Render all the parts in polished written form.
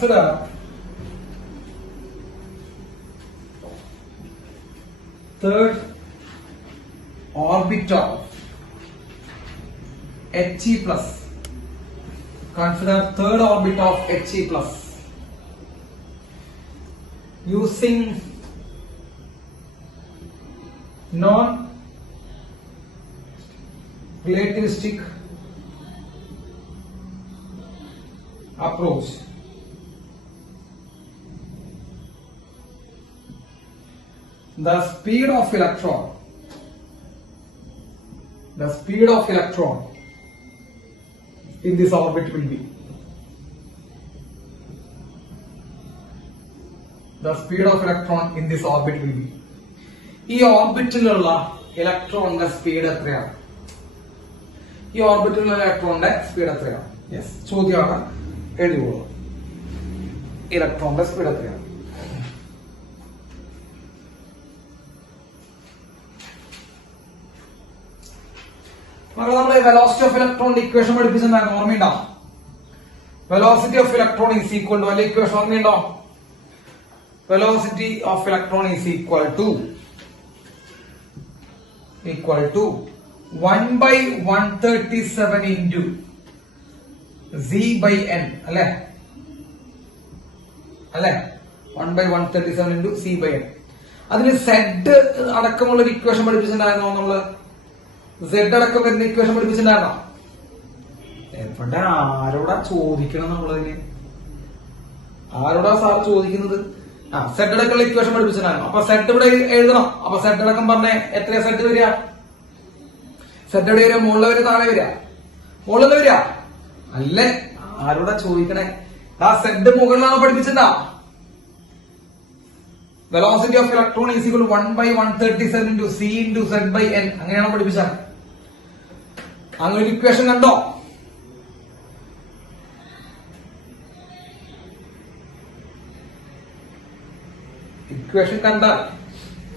consider third orbit of He plus. Consider third orbit of He plus using non-relativistic approach. The speed of electron in this orbit will be ഈ ഓർബിറ്റിലുള്ള ഇലക്ട്രോണിന്റെ speed എത്രയാണ്? Yes, ചോദ്യമാണ്, എഴുതിക്കോളൂ. ഇലക്ട്രോണിന്റെ speed എത്രയാണ്? നമ്മൾ velocity of ഇലക്ട്രോണിന്റെ equation പഠിപ്പിച്ചിട്ടുണ്ടായിരുന്നു, ഓർമ്മയുണ്ടോ? Velocity of electron is equal to, അല്ലെ ഇക്വേഷൻ ഓർമ്മയുണ്ടോ? Velocity of electron is equal to 1 by 137 into Z by N, അല്ലെ? 1 by 137 into C by N. അതിന് Z അടക്കമുള്ള ഒരു ഇക്വേഷൻ പഠിപ്പിച്ചിട്ടുണ്ടായിരുന്നോ? നമ്മള് Z അടക്കം വരുന്ന ഇക്വേഷൻ പഠിപ്പിച്ചിട്ടുണ്ടായിരുന്നോ? എവിടെ ആരോടാ ചോദിക്കണം? നമ്മളതിന് ആരോടാ സാർ ചോദിക്കുന്നത്? സെഡ് അടക്കമുള്ള ഇക്വേഷൻ പഠിപ്പിച്ചിട്ടുണ്ടായിരുന്നു. അപ്പൊ സെഡ് ഇവിടെ എഴുതണം. അപ്പൊ സെഡ് അടക്കം പറഞ്ഞേ എത്രയാ സെഡ് വരിക? സെഡ് എവിടെ വരിക? മുകളിൽ വരിക, താഴെ വരിക? മുകളിൽ വരിക അല്ലേ? ആരോടാ ചോദിക്കണേ? ആ സെഡ് മുകളിലാണ് പഠിപ്പിച്ചിട്ടാ. Velocity of electron is equal 1 by 137 into C into Z by N, അങ്ങനെയാണോ പഠിപ്പിച്ചത്? അങ്ങനെ ഒരു ഇക്വേഷൻ കണ്ടോ? ഇക്വേഷൻ കണ്ടാൽ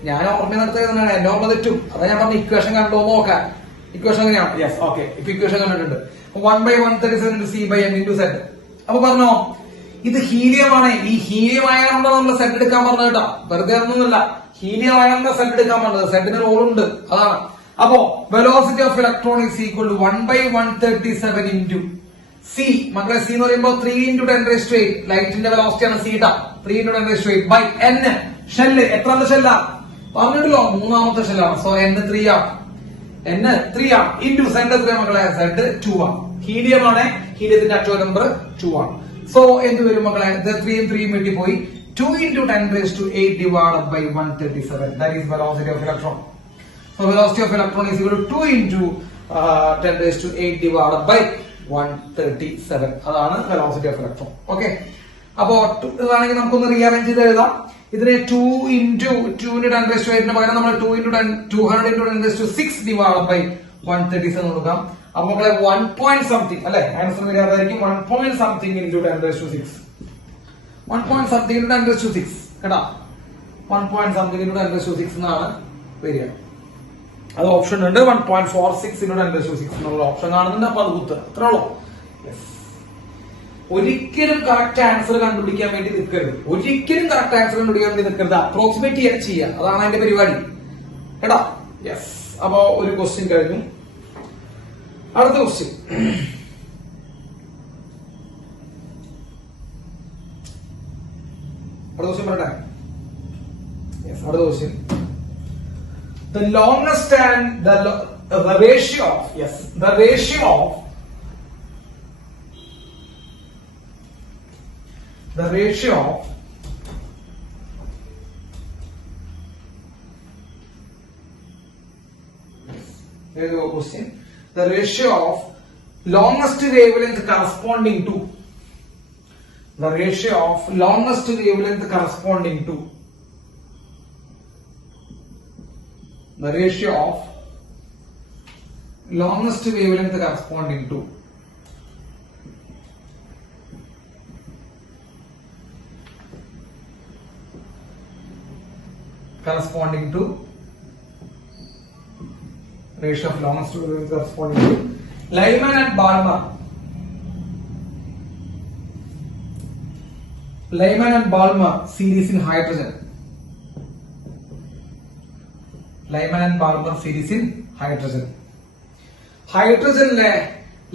ഞാൻ ഓർമ്മ നടത്തിയതാണ്, എന്നെ ഓർമ്മ തെറ്റും. അതാ ഞാൻ പറഞ്ഞ ഇക്വേഷൻ കണ്ടോ നോക്കാൻ. ഇക്വേഷൻ എങ്ങനെയാണ്? Yes, okay. ഇപ്പൊ ഇക്വേഷൻ കണ്ടിട്ടുണ്ട്. 1 by 137 into C by N into Z. അപ്പൊ പറഞ്ഞോ, ഇത് ഹീലിയമാണ്. ഈ ഹീലിയം ആയതുകൊണ്ടാണ് നമ്മൾ സെഡ് എടുക്കാൻ പറഞ്ഞത് കേട്ടോ, വെറുതെ ഒന്നുമില്ല. ഹീലിയം ആയതുകൊണ്ട് സെഡ് എടുക്കാൻ പറഞ്ഞത്. സെഡിന് റോളുണ്ട്, അതാണ്. അപ്പോ velocity of electron is equal to 1 by 137 into C. മക്കളെ സി എന്ന് പറയുമ്പോൾ 3 into 10 raised to 8. ലൈറ്റിന്റെ വെലോസിറ്റിയാണ് സി ട്ടാ. 3 into 10 raised to 8 by N. Shell എത്രാമത്തെ ഷെല്ലാ പറഞ്ഞിട്ടല്ലോ? മൂന്നാമത്തെ ഷെല്ലാണ്. സോ N 3 ആണ്. ഇൻറ്റു Z എത്രയാ മക്കളെ? Z 2 ആണ്. ഹീലിയം ആണ്. ഹീലിയത്തിന്റെ അറ്റോം നമ്പർ 2 ആണ്. സോ എന്ത് വരും മക്കളെ? 3 വെട്ടിപ്പോയി. 2 into 10 raised to 8 divided by 137. That is velocity of electron. So velocity of electron is equal to 2 into 10 raised to 8 divided by 137. അതാണ് വെലോസിറ്റി ഓഫ് ഇലക്ട്രോൺ. ഓക്കെ, അപ്പോ ഇതാണെങ്കിൽ നമുക്കൊന്ന് റീഅറേഞ്ച് ചെയ്ത് എഴുതാം. ഇതിനെ 2 into 10 raised to 8 പകരം നമ്മൾ 200 into 10 raised to 6 divided by 137 കൊടുക്കാം. അപ്പൊ മക്കളെ 1 point something അല്ലെ? ആൻസർ വരാതായിരിക്കും 1 point something into 10 raised to 6. 1 point something into 10 raised to 6 കേട്ടാ. 1 point something into 10 raised to 6 എന്നാണ് വരിക. അത് ഓപ്ഷൻ ഉണ്ട്. 1.46 into 10 raised to 6 എന്നുള്ള ഓപ്ഷൻ കാണുന്നുണ്ട്. അപ്പൊ അത് കുത്തുക, അത്രേ ഉള്ളൂ. ഒരിക്കലും കറക്റ്റ് ആൻസർ കണ്ടുപിടിക്കാൻ വേണ്ടി നിൽക്കരുത്. അപ്രോക്സിമേറ്റ് ചെയ്യുക, അതാണ് അതിന്റെ പരിപാടി കേട്ടാ. യെസ്, അപ്പൊ ഒരു ക്വസ്റ്റ്യൻ കഴിഞ്ഞു. അടുത്ത ക്വസ്റ്റ്യൻ. പറയട്ടെ? യെസ്, അടുത്ത question. The longest and the ratio of here's your question. The ratio of longest wavelength corresponding to ratio of longest to wavelength corresponding to Lyman and Balmer. Lyman and Balmer series in hydrogen. Lyman and Balmer series in hydrogen. ഹൈഡ്രജനിലെ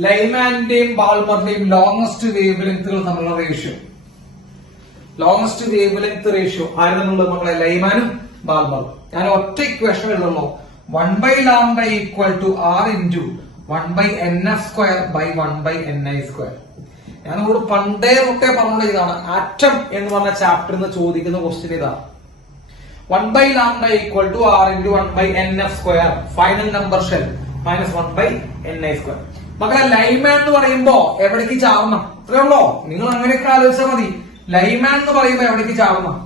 ലൈമാന്റെയും ബാൾമറിന്റെയും longest wave ലെങ്ത്തുകൾ തമ്മിലുള്ള ratio. Longest wave length ratio ആര് തമ്മിലുള്ള മക്കളെ? ലൈമാനും ബാൾമറും. ഞാൻ ഒറ്റ ഇക്വേഷൻ എഴുതുള്ളൂ. 1/λ equal to R into 1/NF² by 1/NI². ഞാൻ നമ്മളോട് പണ്ടേ തൊട്ടേ പറഞ്ഞ ഇതാണ്. ആറ്റം എന്ന് പറഞ്ഞ ചാപ്റ്ററിൽ നിന്ന് ചോദിക്കുന്ന ക്വസ്റ്റ്യൻ ഇതാണ്. 1/λ equal to R into 1/NF². Final number shell minus 1/NI². മക്കളെ ലൈമാൻ എന്ന് പറയുമ്പോ എവിടേക്ക് ചാടണം? അത്രേ ഉള്ളോ? നിങ്ങൾ അങ്ങനെയൊക്കെ ആലോചിച്ചാൽ മതി. ലൈമാൻ എന്ന് പറയുമ്പോ എവിടേക്ക് ചാടണം?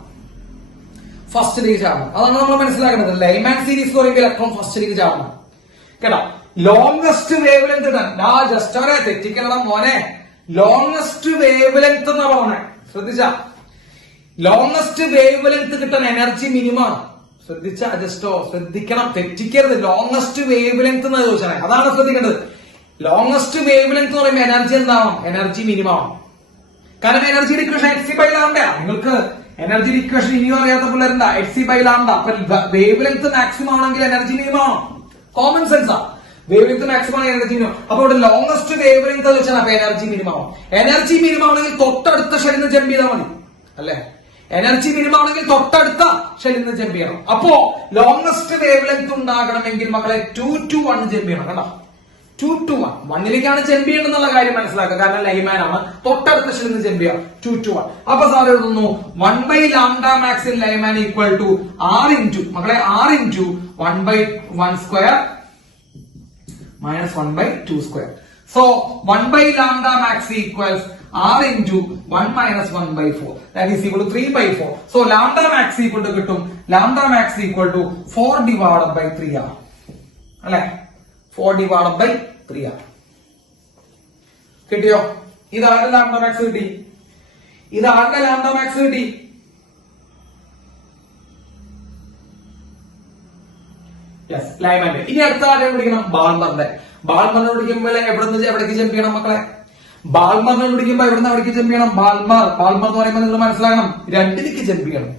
ഫസ്റ്റിലേക്ക് ചാടണം. അതാണ് നമ്മൾ മനസ്സിലാക്കുന്നത്. ലൈമാൻ സീരീസ് എന്ന് പറയുമ്പോൾ ഇലക്ട്രോൺ ഫസ്റ്റിലേക്ക് ചാടണം. കേട്ടോ? ലോങ്സ്റ്റ് വേവ് ലെങ്ത് ഇടാൻ ജസ്റ്റ് അവരെ തെറ്റിക്കണം മോനെ. ലോങ്സ്റ്റ് വേവ് ലെങ്ത് എന്നാ പറഞ്ഞേ. ശ്രദ്ധിച്ച ലോങ്സ്റ്റ് വേവ് ലെങ്ത് കിട്ടാൻ എനർജി മിനിമം. ശ്രദ്ധിച്ച ജസ്റ്റോ ശ്രദ്ധിക്കണം, തെറ്റിക്കരുത്. ലോങ്സ്റ്റ് വേവ് ലെങ്ത് എന്നാ ചോദിച്ചാൽ അതാണ് ശ്രദ്ധിക്കേണ്ടത്. ലോങ്സ്റ്റ് വേവ് ലെങ്ത് എന്ന് പറയുമ്പോൾ എനർജി എന്താവണം? എനർജി മിനിമം ആണ്. കാരണം എനർജിയുടെ ഇക്വേഷൻ hc/λ. നിങ്ങൾക്ക് എനർജി ഇക്വേഷൻ ഇനിയും അറിയാത്ത പിള്ളേരുണ്ട. hc/λ. അപ്പൊ വേവ് ലെങ്ത് മാക്സിമം ആണെങ്കിൽ എനർജി മിനിമം ആണ്. കോമൺ സെൻസാ. വേവ് ലെങ്ത് മാക്സിമം ആണ് എനർജി മിനിമം. അപ്പൊ ഇവിടെ ലോങ്സ്റ്റ് വേവ് ലെങ്ത് വെച്ചാൽ അപ്പൊ എനർജി മിനിമം ആണ്. എനർജി മിനിമം ആണെങ്കിൽ തൊട്ടടുത്ത ഷെല്ലിൽ ജമ്പ് ചെയ്താൽ മതി അല്ലെ? എനർജി മിനിമം ആണെങ്കിൽ തൊട്ടടുത്ത ഷെല്ലിൽ നിന്ന് ജമ്പ് ചെയ്യണം. അപ്പോ ലോങ്സ്റ്റ് വേവ് ലെങ്ത് ഉണ്ടാകണമെങ്കിൽ മക്കളെ 2 to 1 ജമ്പ് ചെയ്യണം. കണ്ടോ? 2 to 1. 1ലേക്കാണ് ജമ്പ് ചെയ്യണമെന്നുള്ള കാര്യം മനസ്സിലാക്കുക. കാരണം ലൈമാൻ ആണ്. തൊട്ടടുത്ത ഷെല്ലിൽ നിന്ന് ജമ്പ് ചെയ്യാം. 2 to 1. അപ്പൊ സാർ എഴുതുന്നു 1/λ max in Lyman equal to R into മക്കളെ R into 1/1² minus 1/2². So 1/λ max equals R into 1 minus 1/4. That is equal to 3/4. So lambda max equal to കിട്ടും. Lambda max equal to 4 divided by 3R. അല്ലെ? 4 divided by 3R. കിട്ടിയോ? ഇതാരുടെ lambda max കിട്ടി? ഇതാരുടെ lambda max കിട്ടി? Yes, ലൈമാന്റെ. ഇനി അടുത്ത ആരെ വിളിക്കണം? ബാൾമറിന്റെ. ബാൾമറിനെ വിളിക്കുമ്പോൾ എവിടേക്ക് ജമ്പ് ചെയ്യണം മക്കളെ? ബാൾമറിനെ വിളിക്കുമ്പോ എവിടുന്ന് അവിടേക്ക് ജമ്പ് ചെയ്യണം? ബാൾമർ എന്ന് പറയുമ്പോൾ നിങ്ങൾ മനസ്സിലാക്കണം, 2ലേക്ക് ജമ്പ് ചെയ്യണം.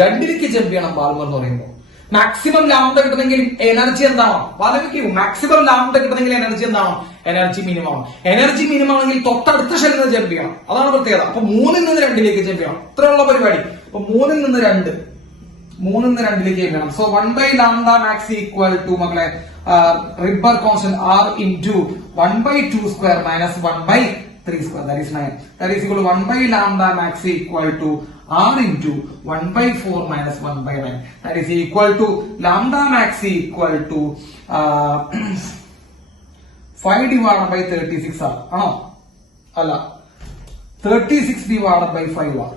2ലേക്ക് ജമ്പ് ചെയ്യണം ബാൾമർ എന്ന് പറയുമ്പോൾ. മാക്സിമം ലാംഡ കിട്ടണമെങ്കിൽ എനർജി എന്താവണം? ആലോചിക്കൂ. മാക്സിമം ലാംഡ കിട്ടണമെങ്കിൽ എനർജി എന്താവണം? എനർജി മിനിമം ആണ്. എനർജി മിനിമം ആണെങ്കിൽ തൊട്ടടുത്ത ഷെല്ലിൽ നിന്ന് ജമ്പ് ചെയ്യണം. അതാണ് പ്രത്യേകത. അപ്പൊ 3ൽ നിന്ന് 2ലേക്ക് ജമ്പ് ചെയ്യണം. ഇത്രയുള്ള പരിപാടി. അപ്പൊ 3ൽ നിന്ന് 2ലേക്ക് ജമ്പ് ചെയ്യണം. സോ 1/λ max ഈക്വൽ ടു മക്കളെ റിബർ constant R into 1/2² minus 1/3². That is 9. That is equal to 1/λ max equal to R into 1/4 minus 1/9. That is equal to lambda max equal to 5 divided by 36 R. ആണോ? അല്ല, 36 divided by 5 R.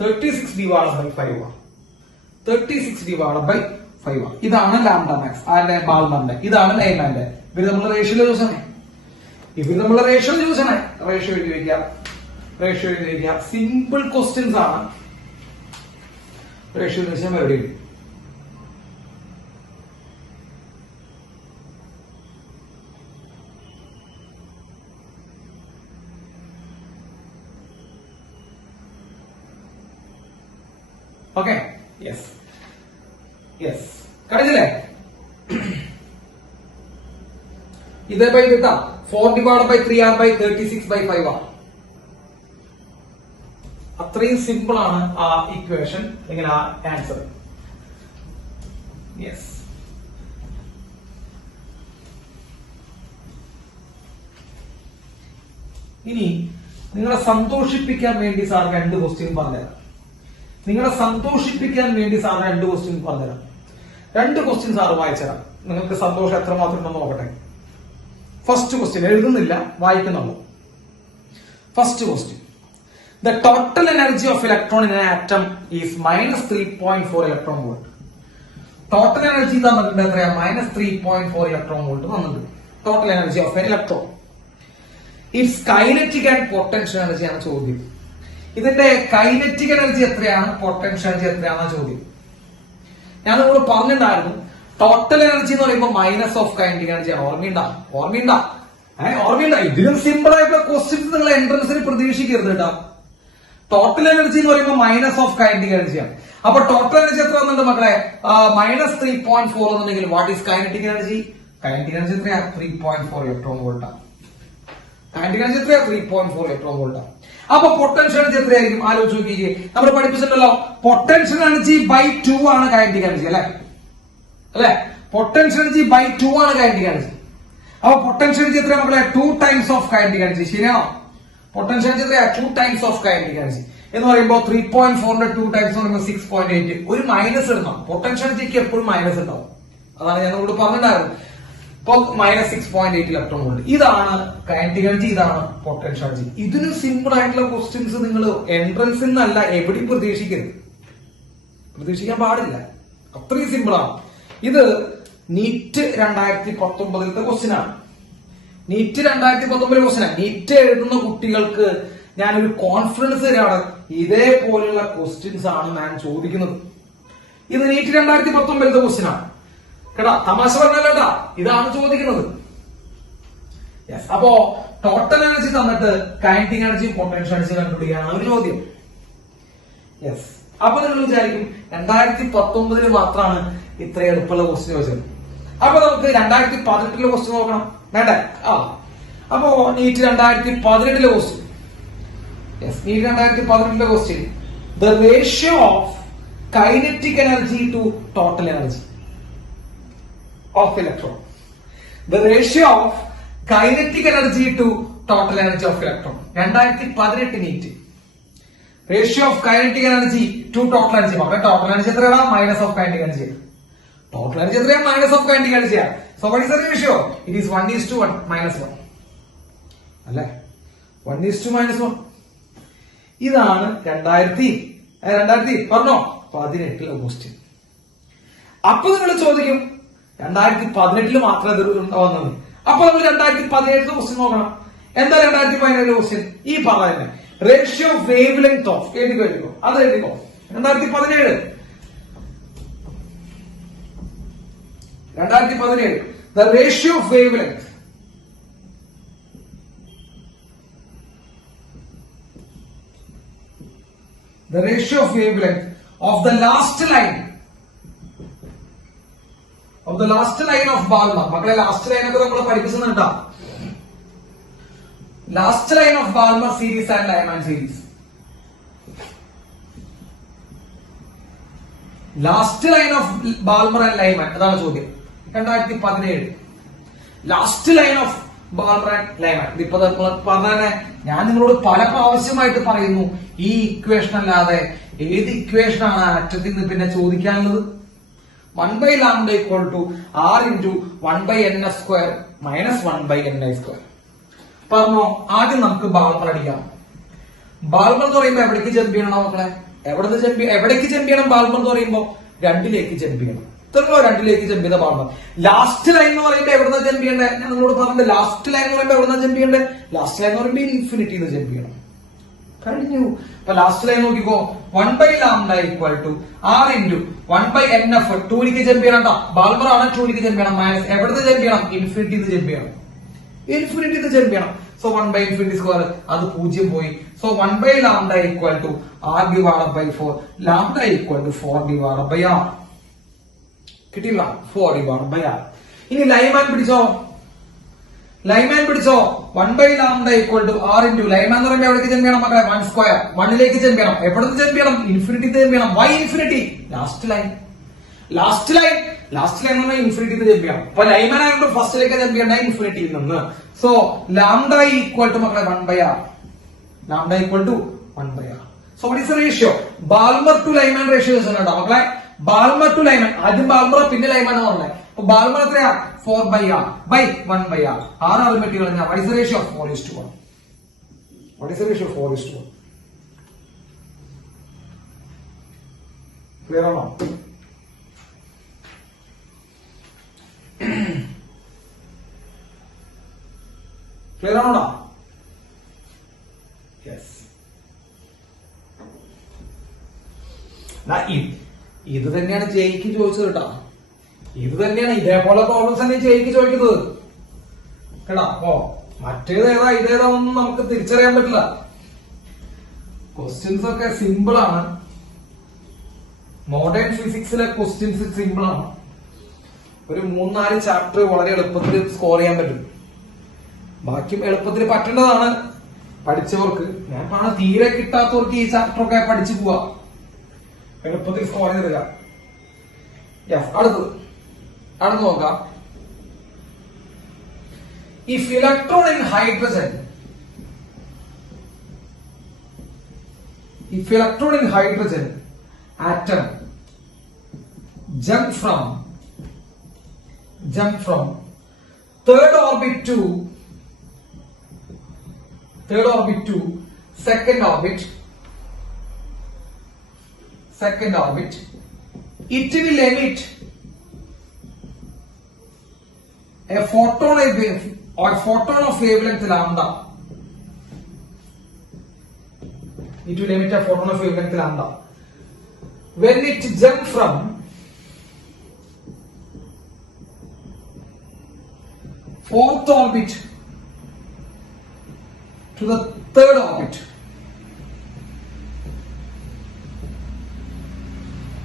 36 divided by 5 R. 36 divided by 5 R. ഇതാണ് lambda max. ആരുടെ? ബാൾമറിന്റെ. ഇതാണ് ലൈമാന്റെ. ഇവര് നമ്മള് ratio ചോദിച്ചേ. Ratio എഴുതി വയ്ക്കാം. സിമ്പിൾ ക്വസ്റ്റ്യൻസ് ആണ്. റേഷ്യോ എന്ന് വെച്ചാൽ എവിടെ? ഓക്കെ, യെസ് കഴിഞ്ഞില്ലേ? ഇതേ ബൈ കിട്ടാം. 4 divided by 3R by 36 by 5R. അത്രയും സിമ്പിൾ ആണ് ആ ഇക്വേഷൻ. എങ്ങനെ ആ ആൻസർ? യെസ്. ഇനി നിങ്ങളെ സന്തോഷിപ്പിക്കാൻ വേണ്ടി സാർ 2 ക്വസ്റ്റ്യൻ പറഞ്ഞുതരാം. 2 ക്വസ്റ്റ്യൻ സാർ വായിച്ചുതരാം. നിങ്ങൾക്ക് സന്തോഷം എത്രമാത്രം ഉണ്ടെന്ന് നോക്കട്ടെ. ഫസ്റ്റ് ക്വസ്റ്റ്യൻ എഴുതുന്നില്ല, വായിക്കുന്നുള്ളൂ. First question: the total energy of electron in an atom is minus 3.4 electron volt. Total energy തന്നിട്ടുണ്ട് എത്രയാ? minus 3.4 electron volt തന്നിട്ടുണ്ട്. Total energy of an electron. It's kinetic and potential energy ആണ് ചോദ്യം. ഇതിന്റെ kinetic energy എത്രയാണ്, potential energy എത്രയാണെന്ന ചോദ്യം. ഞാൻ നിങ്ങളോട് പറഞ്ഞിട്ടുണ്ടായിരുന്നു, ടോട്ടൽ എനർജി എന്ന് പറയുമ്പോൾ മൈനസ് ഓഫ് കൈനറ്റിക് എനർജിയാണ്. ഓർമ്മയുണ്ടാ? ഇതിലും സിമ്പിൾ ആയിട്ടുള്ള ക്വസ്റ്റ്യൻസ് നിങ്ങൾ എൻട്രൻസിന് പ്രതീക്ഷിക്കരുത് കേട്ടോ. ടോട്ടൽ എനർജി എന്ന് പറയുമ്പോൾ മൈനസ് ഓഫ് കൈനറ്റിക് എനർജിയാണ്. അപ്പൊ ടോട്ടൽ എനർജി എത്ര വന്നിട്ടുണ്ട് മക്കളെ? -3.4 എന്നുണ്ടെങ്കിൽ what is kinetic energy? Kinetic energy എത്രയാ? 3.4 ഇലക്ട്രോൺ വോൾട്ട് ആണ്. കൈനറ്റിക് എനർജി എത്രയാ? 3.4 ഇലക്ട്രോൺ വോൾട്ട് ആണ്. അപ്പൊ പൊട്ടൻഷ്യൽ എനർജി എത്രയായിരിക്കും? ആലോചിച്ച് നോക്കിയേ. നമ്മൾ പഠിപ്പിച്ചിട്ടുണ്ടല്ലോ, പൊട്ടൻഷ്യൽ എനർജി ബൈ 2 ആണ് കൈനറ്റിക് എനർജി, അല്ലെ? പൊട്ടൻഷ്യൽ എനർജി ബൈ 2 ആണ് കൈനറ്റിക് എനർജി. അപ്പൊ പൊട്ടൻഷ്യൽ എനർജി എത്രയാ മക്കളെ? 2 ടൈംസ് ഓഫ് കൈനറ്റിക് എനർജി. ശരിയാണോ? പൊട്ടൻഷ്യൽ എനർജി എത്രയാ? 2 ടൈംസ് ഓഫ് കൈനറ്റിക് എനർജി എന്ന് പറയുമ്പോൾ 3.4ന്റെ 2 ടൈംസ് എന്ന് പറയുമ്പോൾ 6.8. ഒരു മൈനസ് ഇടണം. പൊട്ടൻഷ്യൽ എനർജിക്ക് എപ്പോഴും മൈനസ് ഉണ്ടാവും. അതാണ് ഞാൻ നിങ്ങളോട് പറഞ്ഞിട്ടുണ്ടായിരുന്നു. ഇപ്പൊ -6.8 ഇലക്ട്രോൺ വോൾട്ട്. ഇതാണ് കൈനറ്റിക് എനർജി, ഇതാണ് പൊട്ടൻഷ്യൽ എനർജി. ഇതിന് സിമ്പിൾ ആയിട്ടുള്ള ക്വസ്റ്റ്യൻസ് നിങ്ങൾ എൻട്രൻസിൽ നിന്നല്ല എവിടെയും പ്രതീക്ഷിക്കരുത്, പ്രതീക്ഷിക്കാൻ പാടില്ല. അത്രയും സിമ്പിൾ ആണ്. ഇത് നീറ്റ് 2019 ക്വസ്റ്റ്യൻ ആണ്. നീറ്റ് 2019 ക്വസ്റ്റ്യൻ ആണ്. നീറ്റ് എഴുതുന്ന കുട്ടികൾക്ക് ഞാനൊരു കോൺഫിഡൻസ് തരാണ്. ഇതേപോലുള്ള ക്വസ്റ്റ്യൻസ് ആണ് ഞാൻ ചോദിക്കുന്നത്. ഇത് നീറ്റ് 2019 ക്വസ്റ്റ്യൻ ആണ് കേട്ടാ, തമാശ പറഞ്ഞല്ലേട്ടാ, ഇതാണ് ചോദിക്കുന്നത്. അപ്പോ ടോട്ടൽ എനർജി തന്നിട്ട് കൈനറ്റിക് എനർജി പൊട്ടൻഷ്യൽ എനർജി കണ്ടുപിടിക്കാനാണ് ഒരു ചോദ്യം. യെസ്. അപ്പൊ നിങ്ങൾ വിചാരിക്കും 2019 മാത്രമാണ് ഇത്ര എളുപ്പമുള്ള ക്വസ്റ്റ്യൻ ചോദിച്ചത്. അപ്പൊ നമുക്ക് 2018 ക്വസ്റ്റ്യൻ നോക്കണം വേണ്ടേ? അപ്പോ NEET 2018 question. Yes, NEET 2018 question. The ratio of kinetic energy to total energy of electron. The ratio of kinetic energy to total energy of electron. 2018 NEET. Ratio of kinetic energy to total energy. Total energy എത്രയാണ്? Minus of kinetic energy. Total energy എത്രയാണ്? Minus of kinetic എനർജിയാണ്. So what is the ratio? It is 1:1 -1. അല്ലേ? 1:1. ഇതാണ് 2018 പറഞ്ഞോ 18 question. അപ്പൊ നിങ്ങൾ ചോദിക്കും 2018 മാത്രമേ ഇത് വന്നത്. അപ്പൊ നമ്മൾ 2017 ക്വസ്റ്റ്യൻ നോക്കണം. എന്താ 2017 ക്വസ്റ്റ്യൻ? ഈ പറഞ്ഞ തന്നെ ratio of wave length of എഴുതിക്കോ, അത് എഴുതിക്കോ. 2017 the ratio of wave length. The ratio of wavelength of the last line of Balmer. മക്കളെ ലാസ്റ്റ് ലൈൻ ഒക്കെ നമ്മൾ പഠിപ്പിക്കുന്നുണ്ടാ. Last line of Balmer series and Lyman series. Last line of Balmer and Lyman, അതാണ് ചോദ്യം. 2017 last line of Balmer and Lyman. ഇതിപ്പോ പറഞ്ഞ ഞാൻ നിങ്ങളോട് പല പ്രാവശ്യമായിട്ട് പറയുന്നു, ഈ ഇക്വേഷൻ അല്ലാതെ ഏത് ഇക്വേഷനാണ് അറ്റത്തിൽ നിന്ന് പിന്നെ ചോദിക്കാനുള്ളത്? 1/λ = r × 1/ns² - 1/ni². പറഞ്ഞോ. ആദ്യം നമുക്ക് ബാൾമർ അടിക്കാം. ബാൾമർ എന്ന് പറയുമ്പോ എവിടേക്ക് ജമ്പ് ചെയ്യണം മക്കളെ? എവിടേക്ക് ജമ്പ് ചെയ്യണം? ബാൾമർ എന്ന് പറയുമ്പോ 2ലേക്ക് ജമ്പ് ചെയ്യണം. ഇത്രയോ 2ലേക്ക് ജമ്പ് ചെയ്ത ബാൾമർ. ലാസ്റ്റ് ലൈൻ എന്ന് പറയുമ്പോ എവിടുന്ന ജമ്പ് ചെയ്യണ്ടേ? ഞാൻ നിങ്ങളോട് പറഞ്ഞത് ലാസ്റ്റ് ലൈൻ എന്ന് പറയുമ്പോ എവിടുന്ന ജമ്പ് ചെയ്യണ്ടേ? ലാസ്റ്റ് ലൈൻ എന്ന് പറയുമ്പോ ഇൻഫിനിറ്റിന്ന് ജമ്പ് ചെയ്യണം. കഴിഞ്ഞു. അപ്പൊ ലാസ്റ്റ് ലൈൻ നോക്കിക്കോ. 1/λ = r × 1/nf. 2ലേക്ക് ജമ്പ് ചെയ്യണം. ബാൾമർ ആണ് 2ലേക്ക് ജമ്പ് ചെയ്യണം. മൈനസ് എവിടുന്ന് ജമ്പ് ചെയ്യണം? ഇൻഫിനിറ്റിന്ന് ജമ്പ് ചെയ്യണം. ഇൻഫിനിറ്റിന്ന് ജമ്പ് ചെയ്യണം. സോ 1/∞² അത് 0 പോയി. So 1/λ = r/4. λ = 4/r. കിട്ടില്ല? 4/r. ഇനി ലൈമാൻ പിടിച്ചോ. 1/λ = r × ലൈമാൻ എന്ന് പറയുമ്പോൾ എവിടേക്ക് ജമ്പ് ചെയ്യണം മക്കളെ? 1² 1ലേക്ക് ജമ്പ് ചെയ്യണം. എവിടുന്ന് ജമ്പ് ചെയ്യണം? ഇൻഫിനിറ്റി ജമ്പ് ചെയ്യണം. Why infinity? ലാസ്റ്റ് ലൈൻ എന്ന് പറഞ്ഞാൽ ഇൻഫിനിറ്റി ജമ്പ് ചെയ്യണം. അപ്പൊ ലൈമാൻ ആയതുകൊണ്ട് ഫസ്റ്റിലേക്ക് ജമ്പ് ചെയ്യണ്ട ഇൻഫിനിറ്റിയിൽ നിന്ന്. സോ λ = മക്കളെ 1/r. λ = 1/r. So what is the ratio? Balmer to Lyman ratio കേട്ടോ മക്കളെ. ബാൾമർ ടു ലൈമാൻ, ആദ്യം ബാൾമർ പിന്നെ ലൈമാൻ എന്ന് പറഞ്ഞത്. അപ്പൊ ബാൾമർ എത്രയാ? 4/r / 1/r. ആറ് വെട്ടി കളഞ്ഞാൽ what is the ratio? 4:1. What is the ratio? 4:1. Clear ആണോ? ക്ലിയർ ആണോടാ? യെസ്. ഇത് തന്നെയാണ് ജെയ്ക്ക് ചോദിച്ചത് കേട്ടോ. ഇത് തന്നെയാണ്, ഇതേപോലെ പ്രോബ്ലംസ് തന്നെ ജെയ്ക്ക് ചോദിക്കുന്നത് കേട്ടോ. അപ്പോ മറ്റേതേതാ ഇതേതാ ഒന്നും നമുക്ക് തിരിച്ചറിയാൻ പറ്റില്ല. ക്വസ്റ്റ്യൻസ് ഒക്കെ സിമ്പിൾ ആണ്. മോഡേൺ ഫിസിക്സിലെ ക്വസ്റ്റ്യൻസ് സിമ്പിൾ ആണ്. ഒരു 3-4 ചാപ്റ്റർ വളരെ എളുപ്പത്തിൽ സ്കോർ ചെയ്യാൻ പറ്റും. ബാക്കി എളുപ്പത്തിൽ പറ്റേണ്ടതാണ് പഠിച്ചവർക്ക്. ഞാൻ കാണാൻ തീരെ കിട്ടാത്തവർക്ക് ഈ ചാപ്റ്റർ ഒക്കെ പഠിച്ചു പോവാ, എളുപ്പത്തിൽ സ്കോർ ചെയ്തില്ല. അടുത്ത് നോക്കാം. If electron in hydrogen atom jump from third orbit to second orbit, it will emit a photon of wavelength lambda. It will emit a photon of wavelength lambda when it jumps from fourth orbit to the third orbit.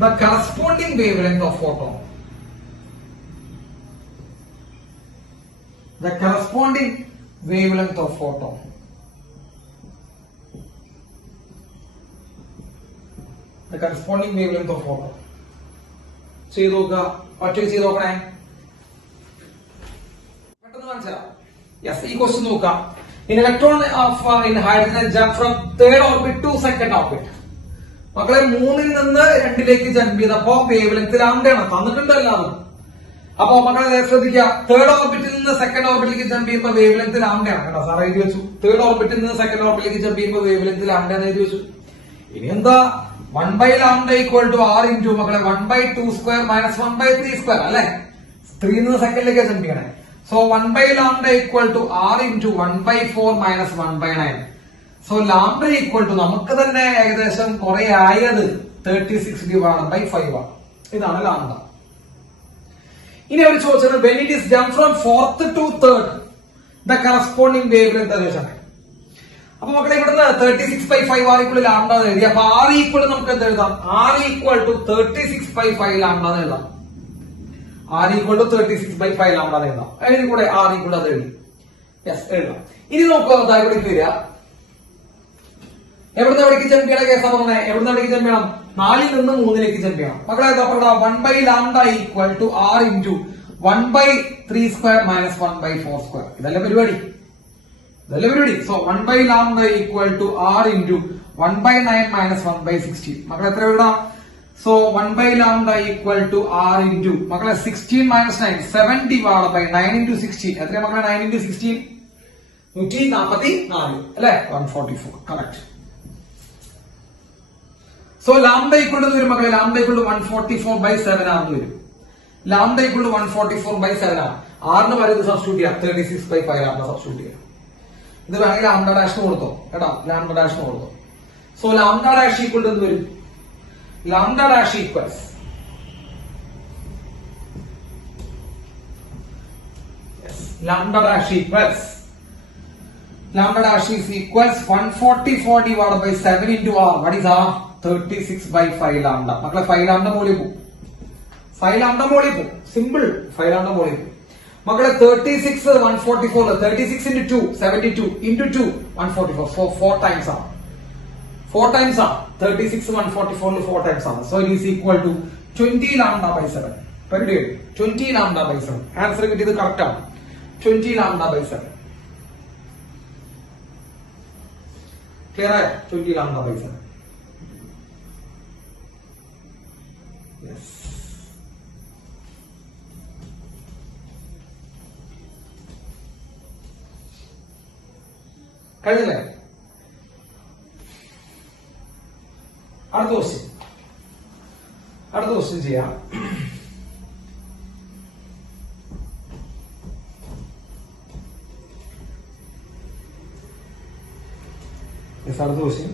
The corresponding wavelength of photon. The corresponding wavelength of photon. The corresponding wavelength of photon. ചെയ്ത് നോക്കുക, ഒറ്റയ്ക്ക് ചെയ്ത് നോക്കണേ, പെട്ടെന്ന് മനസ്സിലാവും. Yes, ഈ question നോക്കാം. In electron in hydrogen jump from third orbit to second orbit. മക്കളെ 3-ൽ നിന്ന് 2-ലേക്ക് ജമ്പ് ചെയ്തപ്പോ വേവ് ലെങ്ത് ലാംഡയാണ് തന്നിട്ടുണ്ട് എല്ലാവരും. അപ്പൊ മക്കളെ ശ്രദ്ധിക്കുക, തേർഡ് ഓർബിറ്റിൽ നിന്ന് സെക്കൻഡ് ഓർബിറ്റിലേക്ക് ജമ്പ് ചെയ്യുമ്പോൾ വേവ് ലെങ്ത് ലാംഡയാണ് കേട്ടോ. സാർ എഴുതി വെച്ചു, തേർഡ് ഓർബിറ്റിൽ നിന്ന് സെക്കൻഡ് ഓർബിറ്റിലേക്ക് ജമ്പ് ചെയ്യുമ്പോൾ വേവ് ലെങ്ത് ലാംഡയാണ് എഴുതി വെച്ചു. ഇനി എന്താ, 1/λ = r ഇൻറ്റു മക്കളെ 1/2² - 1/3² അല്ലെ. 3 നിന്ന് സെക്കൻഡിലേക്ക് ജമ്പ് ചെയ്യണേ. So 1/λ = r into 1/4 - 1/9. So lambda = നമുക്ക് തന്നെ ഏകദേശം കുറെ ആയത് 36/5 ആണ്. ഇതാണ് ലാംഡ. ഇനി അവർ ചോദിച്ചത് when it is jump from fourth to third the corresponding wavelength ആണ്. അപ്പൊ മക്കളെ ഇവിടുന്ന് 36/5 r = ലാംഡ എന്ന് എഴുതി. അപ്പൊ r = നമുക്ക് എന്ത് എഴുതാം, r = 36/5 ലാംഡ എന്ന് എഴുതാം. r = 36/5 ലാംഡ എന്ന് എഴുതാം. അതിന് കൂടെ r = അത് എഴുതി. യെസ്, എഴുതാം. ഇനി നോക്കുക, ഇവിടേക്ക് വരിക. എവിടുന്ന് എവിടേക്ക് ജമ്പ് ചെയ്യണ കേസാ പറഞ്ഞേ, എവിടുന്ന് എവിടേക്ക് ജമ്പ് ചെയ്യണം, 4-ൽ നിന്ന് 3-ലേക്ക് ജമ്പ് ചെയ്യണം. മക്കളെ 1/λ = r ഇൻറ്റു 1/3² - 1/4². ഇതല്ലേ പരിപാടി. So 1/λ = r into 1/9 - 1/16. മക്കളെ എത്ര എഴുതാം, സോ 1/λ = r ഇൻറ്റു മക്കളെ 16 - 9 7/9 ഇൻറ്റു 16. എത്രയാ മക്കളെ, 9 ഇൻറ്റു 16 144 അല്ലെ, 144. കറക്റ്റ്. സോ ലാംഡ = വരും മക്കളെ, ലാംഡ = 144/7 ആണെന്ന് വരും. ലാംഡ = 144/7 ആണ്. ആറിന് പകരം സബ്സ്റ്റിറ്റ്യൂട്ട് ചെയ്യാം, 36/5 ആണ് സബ്സ്റ്റിറ്റ്യൂട്ട് ചെയ്യാം. ഇത് വേണമെങ്കിൽ ലാംഡ ഡാഷ് കൊടുത്തോ കേട്ടോ, ലാംഡ ഡാഷ് കൊടുത്തോ. സോ ലാംഡ ഡാഷ് = എന്ത് വരും, lambda dash equals lambda dash equals 144/7 into r. What is r? 36/5 lambda. മക്കളെ 5 lambda മോളിൽ പോകും, 5 lambda മോളിൽ പോകും. സിമ്പിൾ, 5 lambda മോളിൽ പോകും. മക്കളെ 36 144 36 into 2 72 into 2 144 4 times ആണ്. 4 times ആണ് 36 144 4 times ആണ്. So it is equal to 20 lambda/7. പരിധി 20 lambda/7. ആൻസർ കിട്ടിയത് കറക്റ്റ് ആണ്, 20 lambda/7. ക്ലിയർ ആയോ? 20 lambda/7. യെസ്. കഴിഞ്ഞില്ലേ? അടുത്ത ക്വസ്റ്റ്യൻ ചെയ്യാം. അടുത്ത question.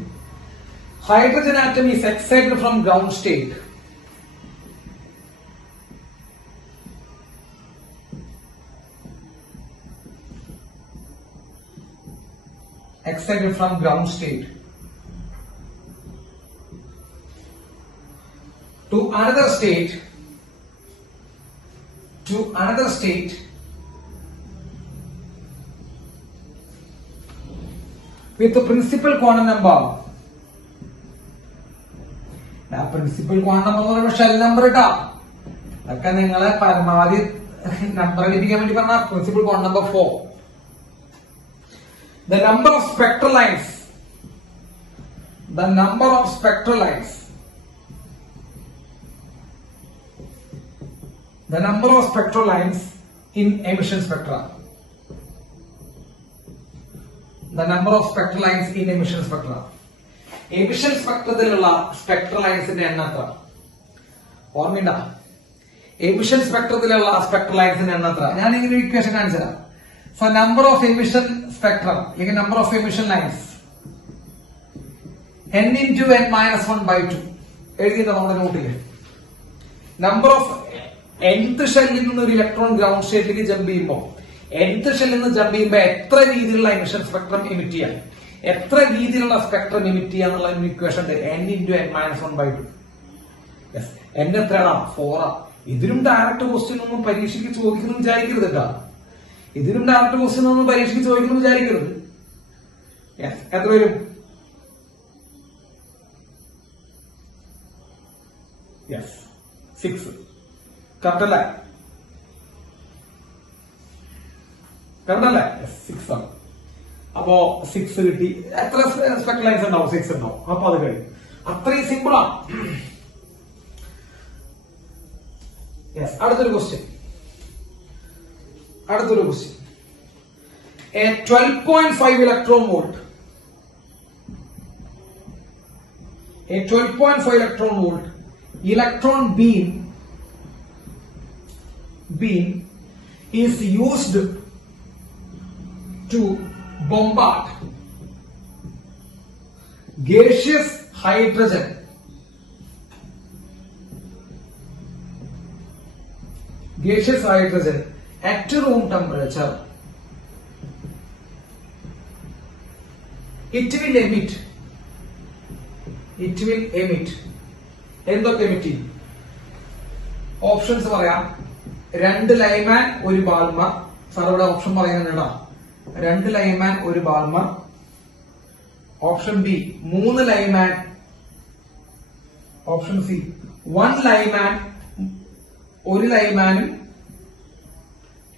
Hydrogen atom is excited from ground state. Excited from ground state to another state with the principal quantum number. Now principal quantum number is shell number ഇട്ടാ അതൊക്കെ നിങ്ങളെ പരമാവധി number ലഭിക്കാൻ വേണ്ടി പറഞ്ഞ principal quantum number 4. The number of spectral lines in emission spectra. Emission സ്പെക്ട്രത്തിലുള്ള spectral ലൈൻസിന്റെ എണ്ണം എത്ര? ഓർമ്മയുണ്ട? എമിഷൻ സ്പെക്ട്രത്തിലുള്ള സ്പെക്ട്രൽ ലൈൻസിന്റെ എണ്ണം എത്ര? ഞാൻ ഇങ്ങനെ ഇക്വേഷൻ കാണിച്ചു തരാം. So number of emission spectrum അല്ലെങ്കിൽ number of emission lines n into n minus 1/2 എഴുതിയത് നമ്മുടെ നോട്ടില്. നമ്പർ ഓഫ് nth ഷെല്ലിൽ നിന്ന് ഒരു ഇലക്ട്രോൺ ഗ്രൗണ്ട് സ്റ്റേറ്റിലേക്ക് ജമ്പ് ചെയ്യുമ്പോൾ nth ഷെല്ലിൽ നിന്ന് ജമ്പ് ചെയ്യുമ്പോൾ എത്ര രീതിയിലുള്ള എമിഷൻ സ്പെക്ട്രം എമിറ്റ് ചെയ്യാം, എത്ര രീതിയിലുള്ള സ്പെക്ട്രം എമിറ്റ് ചെയ്യാന്നുള്ള ഇക്വേഷൻ ഉണ്ട്. n into n minus 1/2. Yes, n എത്രയാണ്? 4. ഇതിലും ഡയറക്റ്റ് ക്വസ്റ്റ്യൻ ഒന്നും പരീക്ഷയ്ക്ക് ചോദിക്കുന്നു വിചാരിക്കരുത് കേട്ടോ. ഇതിലും ഡയറക്റ്റ് ക്വസ്റ്റ്യൻ ഒന്നും പരീക്ഷയ്ക്ക് ചോദിക്കുന്നു വിചാരിക്കരുത്. യെസ്, എത്ര വരും? യെസ്, 6. കറക്റ്റ് അല്ലേ? കറക്റ്റ് അല്ലേ? യെസ്, 6 ആണ്. അപ്പോ 6 കിട്ടി. എത്ര സ്പെക്ട്രൽ ലൈൻസ് ഉണ്ടാവും? 6 ഉണ്ടാവും. അപ്പൊ അത് കഴിയും. അത്രയും സിമ്പിൾ ആണ്. യെസ്, അടുത്തൊരു question. A 12.5 electron volt electron beam is used to bombard gaseous hydrogen at room temperature. It will emit എന്തൊക്കെ എമിറ്റ് ചെയ്യും? ഓപ്ഷൻസ് പറയാം. 2 ലൈമാൻ 1 ബാൾമർ. സാർ ഇവിടെ ഓപ്ഷൻ പറയുന്നുണ്ടോ? 2 Lyman 1 Balmer. Option B 3 Lyman. Option C 1 Lyman 1 ലൈമാനും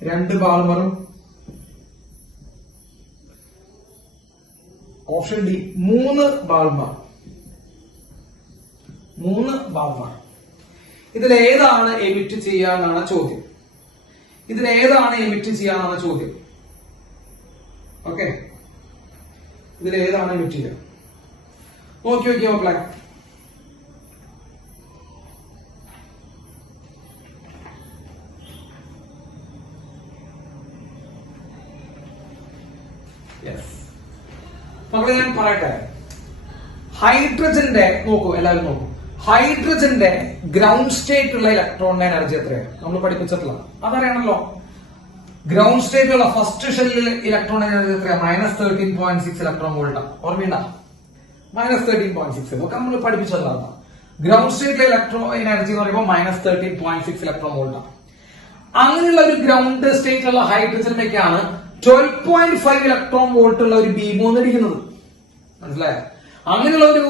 2 ബാൾമറും. Option D 3 Balmer. ഇതിലേതാണ് emit ചെയ്യാനാണ് ചോദ്യം. ഓക്കെ, ഇതിലേതാണ് എമിറ്റ് ചെയ്യുക? നോക്കി മക്കളെ. മക്കളെ ഞാൻ പറയട്ടെ, ഹൈഡ്രജന്റെ നോക്കൂ, എല്ലാവരും നോക്കൂ. ഹൈഡ്രജന്റെ ഗ്രൗണ്ട് സ്റ്റേറ്റ് ഉള്ള ഇലക്ട്രോണിന്റെ എനർജി എത്രയാണ്? നമ്മൾ പഠിപ്പിച്ചിട്ടുള്ള അതറിയണല്ലോ. ഗ്രൗണ്ട് സ്റ്റേറ്റിലുള്ള ഫസ്റ്റ് ഷെല്ലിൽ ഇലക്ട്രോൺ എനർജി എത്രയാണ്? -13.6 ഇലക്ട്രോൺ വോൾട്ട്. ഓർമ്മയുണ്ട? -13.6 ഒക്കെ നമ്മൾ പഠിപ്പിച്ചതാണ്. ഗ്രൗണ്ട് സ്റ്റേറ്റിലെ ഇലക്ട്രോൺ എനർജി എന്ന് പറയുമ്പോൾ -13.6 ഇലക്ട്രോൺ വോൾട്ട്. അങ്ങനെയുള്ള ഒരു ഗ്രൗണ്ട് സ്റ്റേറ്റിലുള്ള ഹൈഡ്രജനിലേക്കാണ് 12.5 ഇലക്ട്രോൺ വോൾട്ട് ഉള്ള ഒരു ബീം വന്നിരിക്കുന്നത്. മനസ്സിലായോ? അങ്ങനെയുള്ള ഒരു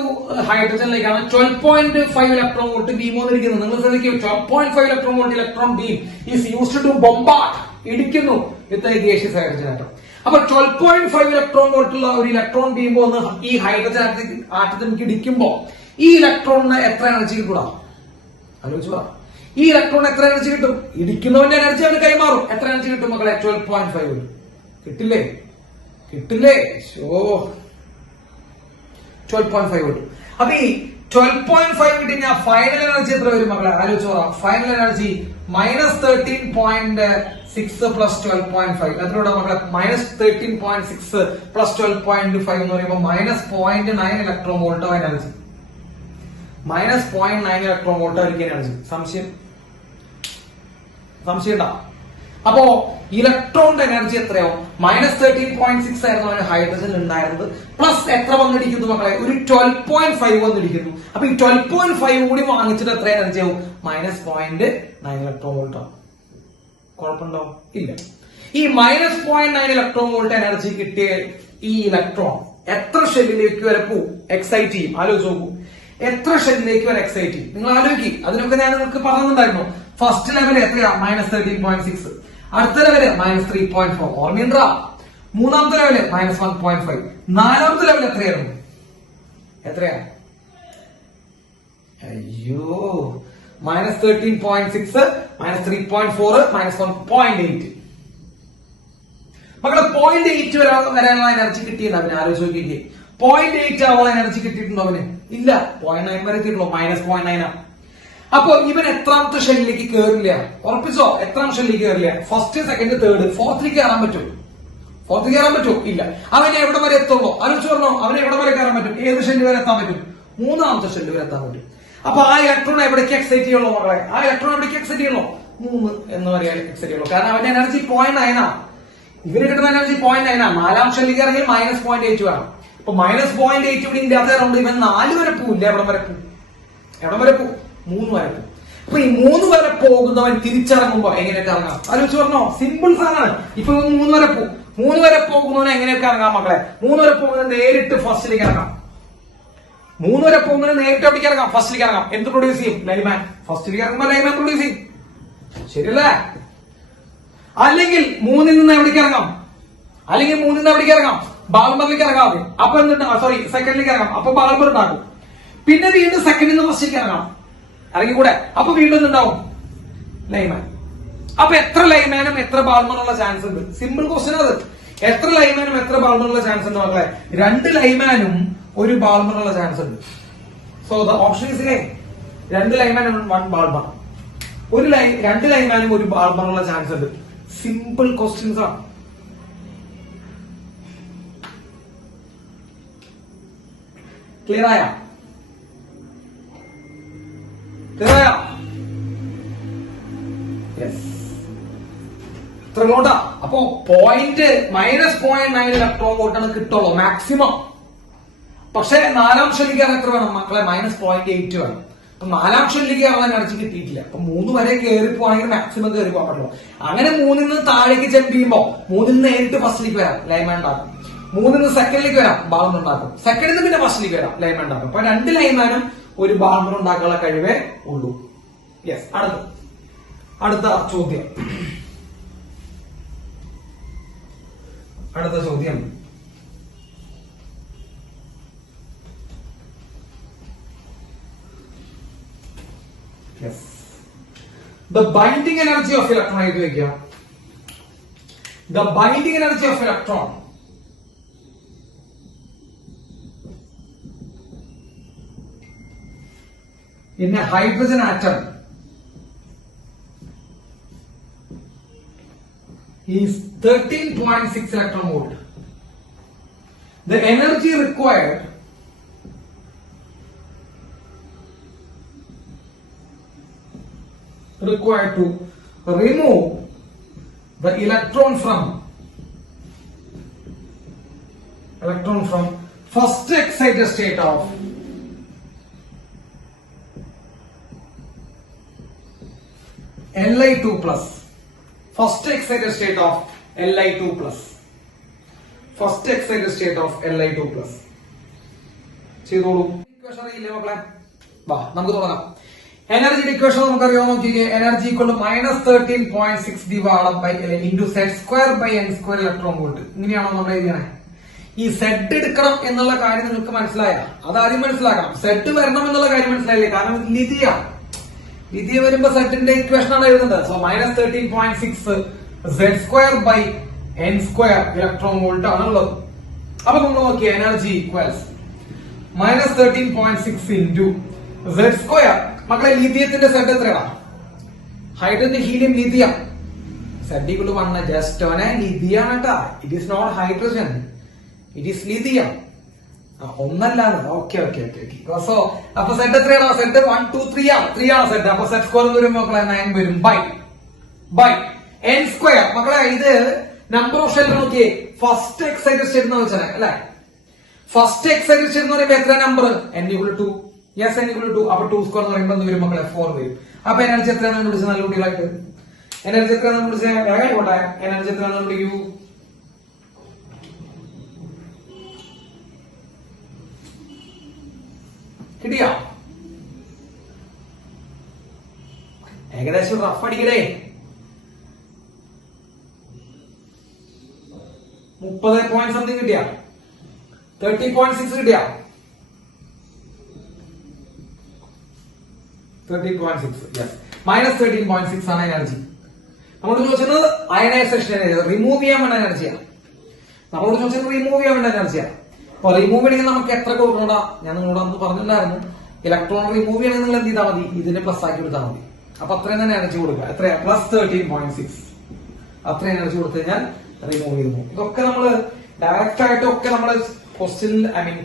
ഹൈഡ്രജനിലേക്കാണ് 12.5 ഇലക്ട്രോൺ വോൾട്ട് ബീം വന്നിരിക്കുന്നത്. നിങ്ങൾ ശ്രദ്ധിക്കും, 12.5 electron volt electron beam is used to bombard, ഇടിക്കുന്നു വിത്ത് ഗേഷ്യസ് ഹൈഡ്രജൻ ആറ്റം. അപ്പൊ 12.5 ഇലക്ട്രോൺ വോൾട്ടുള്ള ഒരു ഇലക്ട്രോൺ ബീം വന്ന് ഈ ഹൈഡ്രജൻ ആറ്റത്തിലേക്ക് ഇടിക്കുമ്പോ ഈ ഇലക്ട്രോണിന് എത്ര എനർജി കിട്ടൂടാ? ആലോചിച്ചു പറ. ഈ ഇലക്ട്രോൺ എത്ര എനർജി കിട്ടും? ഇടിക്കുന്നവന്റെ എനർജി ആണ് കൈമാറും. എത്ര എനർജി കിട്ടും മക്കളെ? 12.5 കിട്ടില്ലേ? 12.5 കിട്ടും. അപ്പൊ ഈ 12.5 കിട്ടിയ ഫൈനൽ എനർജി എത്ര വരും മക്കളെ? ആലോചിച്ചു പറ. ഫൈനൽ എനർജി -13.6 പ്ലസ് 12.5 എത്രയുടെ മക്കളെ? -13.6 പ്ലസ് 12.5 എന്ന് പറയുമ്പോൾ -0.9 electron volt energy. -0.9 electron volt ആയിരിക്കും എനർജി. സംശയം ഉണ്ടോ? അപ്പോ ഇലക്ട്രോണിന്റെ എനർജി എത്രയോ -13.6 ആയിരുന്നു അവന് ഹൈഡ്രജനിൽ ഉണ്ടായിരുന്നത്. പ്ലസ് എത്ര വന്നിരിക്കുന്നു മക്കളെ? ഒരു 12.5 വന്നിരിക്കുന്നു. അപ്പൊ ഈ 12.5 കൂടി വാങ്ങിച്ചിട്ട് എത്ര എനർജി ആവും? -0.9 ഇലക്ട്രോൺ വോൾട്ട് ആവും. കുഴപ്പമുണ്ടോ? ഇല്ല. ഈ -0.9 ഇലക്ട്രോൺ വോൾട്ട് എനർജി കിട്ടിയ ഈ ഇലക്ട്രോൺ എത്ര ഷെല്ലിലേക്ക് വരെ പോവും? എക്സൈറ്റ് ചെയ്യും. ആലോചിച്ച് നോക്കൂ, എത്ര ഷെല്ലിലേക്ക് വരെ എക്സൈറ്റ് ചെയ്യും? നിങ്ങൾ ആലോചിക്കും. അതിനൊക്കെ ഞാൻ നിങ്ങൾക്ക് പറഞ്ഞിട്ടുണ്ടായിരുന്നു. ഫസ്റ്റ് ലെവൽ എത്രയാ? -13.6. അടുത്ത ലെവല് -3.4. ഓർമ്മയുണ്ടാ? മൂന്നാമത്തെ ലെവല് -1.5. നാലാമത്തെ ലെവൽ എത്രയായിരുന്നു? എത്രയാ? അയ്യോ, -13.6, -3.4, -1.8. മക്കളെ 0.8 വരാനുള്ള എനർജി കിട്ടിയില്ല അവന്. ആലോചിച്ച് നോക്കിയിട്ട് 0.8 ആവാൻ എനർജി കിട്ടിയിട്ടുണ്ടോ അവന്? ഇല്ല. 0.9 വരെ എത്തിയിട്ടുള്ളൂ. -0.9. അപ്പൊ ഇവൻ എത്രാമത്തെ ഷെല്ലിലേക്ക് കയറില്ല? ഉറപ്പിച്ചോ? എത്രാം ഷെല്ലിലേക്ക് കയറില്ല? ഫസ്റ്റ്, സെക്കൻഡ്, തേർഡ്, ഫോർത്തിലേക്ക് കയറാൻ പറ്റും? ഫോർത്തിലേക്ക് കയറാൻ പറ്റും? ഇല്ല. അവനെ എവിടെ വരെ എത്തുള്ളൂ? ആലോചിച്ച് പറഞ്ഞോ, അവനെ എവിടെ വരെ കയറാൻ പറ്റും? ഏത് ഷെല്ല് വരെ എത്താൻ പറ്റും? മൂന്നാമത്തെ ഷെല്ല് വരെ എത്താൻ പറ്റും. അപ്പൊ ആ ഇലക്ട്രോൺ എവിടേക്ക് എക്സൈറ്റ് ചെയ്യുള്ളൂ മക്കളെ? ആ ഇലക്ട്രോൺ എവിടേക്ക് എക്സൈറ്റ് ചെയ്യുള്ളൂ? 3 എന്ന് പറയാൻ എക്സൈറ്റ് ചെയ്യുള്ളൂ. കാരണം അവന്റെ എനർജി 0.9. ഇവര് കിട്ടുന്ന എനർജി 0.9. നാലാം ഷെല്ലിലേക്ക് ഇറങ്ങി -0.8 വേണം. അപ്പൊ -0.8 ഇവിടെ ഇല്ലാത്ത കാരണം ഇവൻ 4 വരെ പോവില്ല. എവിടെ വരെ പോകും? എവിടെ വരെ പോകും? 3 വരെ പോകും. അപ്പൊ ഈ 3 വരെ പോകുന്നവൻ തിരിച്ചിറങ്ങുമ്പോ എങ്ങനെയൊക്കെ ഇറങ്ങാം? ആലോചിച്ച് പറഞ്ഞോ, സിമ്പിൾ സാധനമാണ്. ഇപ്പൊ 3 വരെ പോകും. 3 വരെ പോകുന്നവനെ എങ്ങനെയൊക്കെ ഇറങ്ങാം മക്കളെ? 3 വരെ പോകുന്നത് നേരിട്ട് ഫസ്റ്റിലേക്ക് ഇറങ്ങാം. 3 വരെ പോകുന്നതിന് നേരിട്ട് എവിടേക്ക് ഇറങ്ങാം? ഫസ്റ്റിലേക്ക് ഇറങ്ങാം. എന്ത് പ്രൊഡ്യൂസ് ചെയ്യും? ലൈമാൻ. ഫസ്റ്റിലേക്ക് ഇറങ്ങുമ്പോ ലൈമാൻ പ്രൊഡ്യൂസ് ചെയ്യും. ശരിയല്ലേ? അല്ലെങ്കിൽ 3-ൽ നിന്ന് എവിടേക്ക് ഇറങ്ങാം? അല്ലെങ്കിൽ 3-ൽ നിന്ന് എവിടേക്ക് ഇറങ്ങാം? ബാൾമറിലേക്ക് ഇറങ്ങാതെ. അപ്പൊ എന്തുണ്ട്? സോറി, സെക്കൻഡിലേക്ക് ഇറങ്ങാം. അപ്പൊ ബാൾമർ ഉണ്ടാക്കും. പിന്നെ വീണ്ടും സെക്കൻഡിൽ നിന്ന് ഫസ്റ്റിലേക്ക് ഇറങ്ങാം. ഇറങ്ങിക്കൂടെ? അപ്പൊ വീണ്ടും എന്തുണ്ടാവും? ലൈമാൻ. അപ്പൊ എത്ര ലൈമാനും എത്ര ബാൾമറുള്ള ചാൻസ് ഉണ്ട്? സിമ്പിൾ ക്വസ്റ്റ്യൻ അത്. എത്ര ലൈമാനും എത്ര ബാൾമറുള്ള ചാൻസ് ഉണ്ട് മക്കളെ? 2 ലൈമാനും 1 ബാൾമറുള്ള ചാൻസ് ഉണ്ട്. So the option is A 2 ലൈമാനും 1 ബാൾമർ. 2 ലൈമാനും 1 ബാൾമറുള്ള ചാൻസ് ഉണ്ട്. സിമ്പിൾ ക്വസ്റ്റ്യൻസ് ആണ്. ക്ലിയർ ആയ? ഇത്രങ്ങോട്ടാ. അപ്പോ -0.9 ഇലക്ട്രോൺ വോൾട്ടാണ് കിട്ടുള്ളൂ മാക്സിമം. പക്ഷെ 4-ാം ഷെല്ലിക്ക് എത്ര വേണം മക്കളെ? -0.8 വേണം. അപ്പൊ 4-ാം ഷെല്ലിക്ക് കയറാൻ എനർജി കിട്ടിയിട്ടില്ല. അപ്പൊ 3 വരെ കയറി പോവാണെങ്കിൽ മാക്സിമം കയറി പോകാൻ പറ്റുള്ളൂ. അങ്ങനെ 3-ൽ നിന്ന് താഴേക്ക് ജമ്പ് ചെയ്യുമ്പോ 3-ൽ നിന്ന് നേരിട്ട് ഫസ്റ്റിലേക്ക് വരാം, ലൈമാൻ ഉണ്ടാക്കും. 3-ൽ നിന്ന് സെക്കൻഡിലേക്ക് വരാം, ബാൾമർ ഉണ്ടാക്കും. സെക്കൻഡിൽ നിന്ന് പിന്നെ ഫസ്റ്റിലേക്ക് വരാം, ലൈമാൻ ഉണ്ടാക്കും. അപ്പൊ 2 ലൈമാനും 1 ബാൾമർ ഉണ്ടാക്കാനുള്ള കഴിവേ ഉള്ളൂ. യെസ്. അടുത്ത ചോദ്യം. Yes. The binding energy of electron ആയിട്ട് വയ്ക്കുക. The binding energy of electron in a hydrogen atom is 13.6 electron volt. The energy required to remove the electron from first excited state of Li2 plus. First excited state of Li2 plus. First excited state of Li2 plus. ചെയ്തോളൂ. Equation അറിയില്ലേ മക്കളെ? വാ നമുക്ക് തുടങ്ങാം. എനർജിയുടെ equation നമുക്കറിയാം. നോക്കിയേ, energy equal to -13.6 divided by into Z²/n² electron volt. ഇങ്ങനെയാണോ നമ്മൾ എഴുതിയേ? ഈ സെഡ് എടുക്കണം എന്നുള്ള കാര്യം നിങ്ങൾക്ക് മനസ്സിലായ? അതാദ്യം മനസ്സിലാക്കണം. സെഡ് വരണം എന്നുള്ള കാര്യം മനസ്സിലായില്ലേ? കാരണം ലിഥിയ വരുമ്പോ സെഡിന്റെ ഇക്വേഷൻ ആണ് എഴുതുന്നത്. സോ -13.6 Z²/n² ഇലക്ട്രോൺ വോൾട്ട് ആണ് ഉള്ളത്. അപ്പൊ നമ്മൾ നോക്കിയ എനർജി ഈക്വൽസ് -13.6 ഇൻടു Z². മക്കളെ ലിഥിയത്തിന്റെ സെഡ് എത്രയാണ്? Hydrogen, helium, lithium. Zed equal to 1. Just ഓനെ ലിഥിയം കേട്ടാ. It is not hydrogen, it is lithium. ഒന്നല്ലാണ്. ഓക്കെ. സോ അപ്പൊ സെഡ് എത്രയാണോ? സെഡ് 1, 2, 3 ആണ്. 3 ആണ് സെഡ്. അപ്പൊ Z² എന്ന് വരുമ്പോ മക്കളെ 9 വരും. By n square. മക്കളെ ഇത് നമ്പർ ഓഫ് ഷെൽ നോക്കിയേ. ഫസ്റ്റ് എക്സൈറ്റഡ് സ്റ്റേറ്റ് എന്ന് വെച്ചാൽ അല്ലെ, ഫസ്റ്റ് എക്സൈറ്റഡ് സ്റ്റേറ്റ് എന്ന് പറയുമ്പോൾ എത്ര നമ്പർ? n = 2. Yes, n = 2. അപ്പൊ 2 സ്ക്വയർ എന്ന് പറയുമ്പോൾ എന്ത് വരും മക്കളെ? 4 വരും. അപ്പൊ എനർജി എത്രയാണെന്ന് വിളിച്ചത്? നല്ല കുട്ടികളായിട്ട് എനർജി എത്രയാണെന്ന് വിളിച്ചത്? വേഗം എനർജി എത്രയാണെന്ന് വിളിക്കൂ. കിട്ടിയോ? ഏകദേശം റഫ് അടിക്കടേ. 30 പോയിന്റ് സംതിങ് കിട്ടിയ? 30.6 കിട്ടിയ? 30.6. യെസ്, -13.6 ആണ് എനർജി. നമ്മളോട് ചോദിച്ചത് അയണൈസേഷൻ റിമൂവ് ചെയ്യാൻ വേണ്ട എനർജിയാണ്. നമ്മളോട് ചോദിച്ചത് റിമൂവ് ചെയ്യാൻ വേണ്ട എനർജിയാണ്. അപ്പൊ റിമൂവ് ചെയ്യണമെങ്കിൽ നമുക്ക് എത്ര കൊടുക്കണോടാ? ഞാൻ നിങ്ങളോട് അന്ന് പറഞ്ഞിട്ടുണ്ടായിരുന്നു, ഇലക്ട്രോൺ റിമൂവ് ചെയ്യണമെങ്കിൽ നിങ്ങൾ എന്ത് ചെയ്താൽ മതി? ഇതിനെ പ്ലസ് ആക്കി എടുത്താൽ മതി. അപ്പൊ അത്രയും തന്നെ എനർജി കൊടുക്കുക. എത്രയാ? +13.6. അത്രയും എനർജി കൊടുത്തു കഴിഞ്ഞാൽ റിമൂവ് ചെയ്യുന്നു. ഇതൊക്കെ നമ്മള് ഡയറക്റ്റ് ആയിട്ട് ഒക്കെ നമ്മള് ക്വസ്റ്റ്യൻ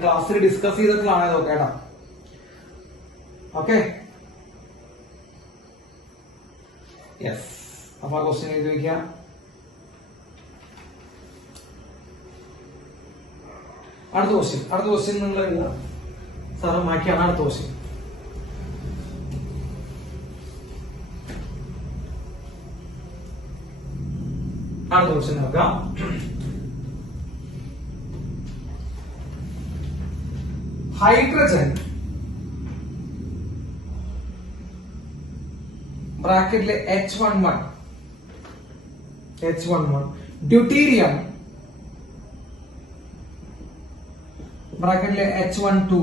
ക്ലാസ്സിൽ ഡിസ്കസ് ചെയ്തിട്ടുള്ളതാണ് ഇതൊക്കെ കേട്ടോ. Okay, yes. അപ്പൊ ആ ക്വസ്റ്റ്യൻ എഴുതി വയ്ക്കാം. അടുത്ത ക്വസ്റ്റ്യൻ നിങ്ങൾ സാറ് മാറ്റിയാണ്. അടുത്ത ക്വസ്റ്റ്യൻ നോക്കാം. ഹൈഡ്രജൻ ബ്രാക്കറ്റിലെ H11 ഡ്യൂട്ടീരിയം ബ്രാക്കറ്റിലെ H12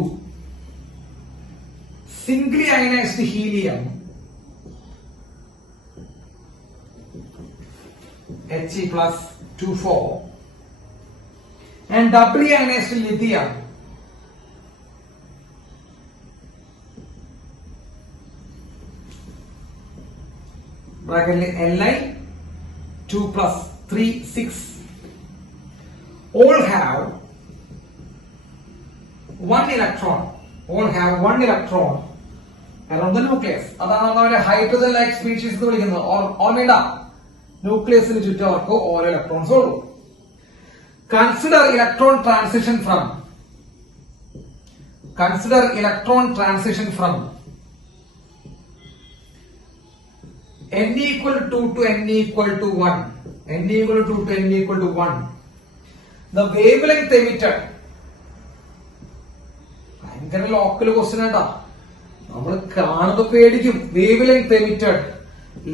singly ionised helium He+24 and doubly ionized lithium bracket Li2+36 all have one electron around the nucleus. അതാണ് നമ്മൾ ഹൈഡ്രജൻ ലൈക്ക് സ്പീഷീസ് എന്ന് വിളിക്കുന്നത്. ഓർമ്മയില്ല, ന്യൂക്ലിയസിന് ചുറ്റും അവർക്ക് ഓരോ ഇലക്ട്രോൺസ് ഉള്ളൂ. Consider electron transition from n = 2 to n = 1. The wavelength emitted. ഭയങ്കര ലോക്കൽ ക്വസ്റ്റ്യൻ ആട്ടാ, നമ്മൾ കാണുമ്പോ പേടിക്കും. wavelength emitted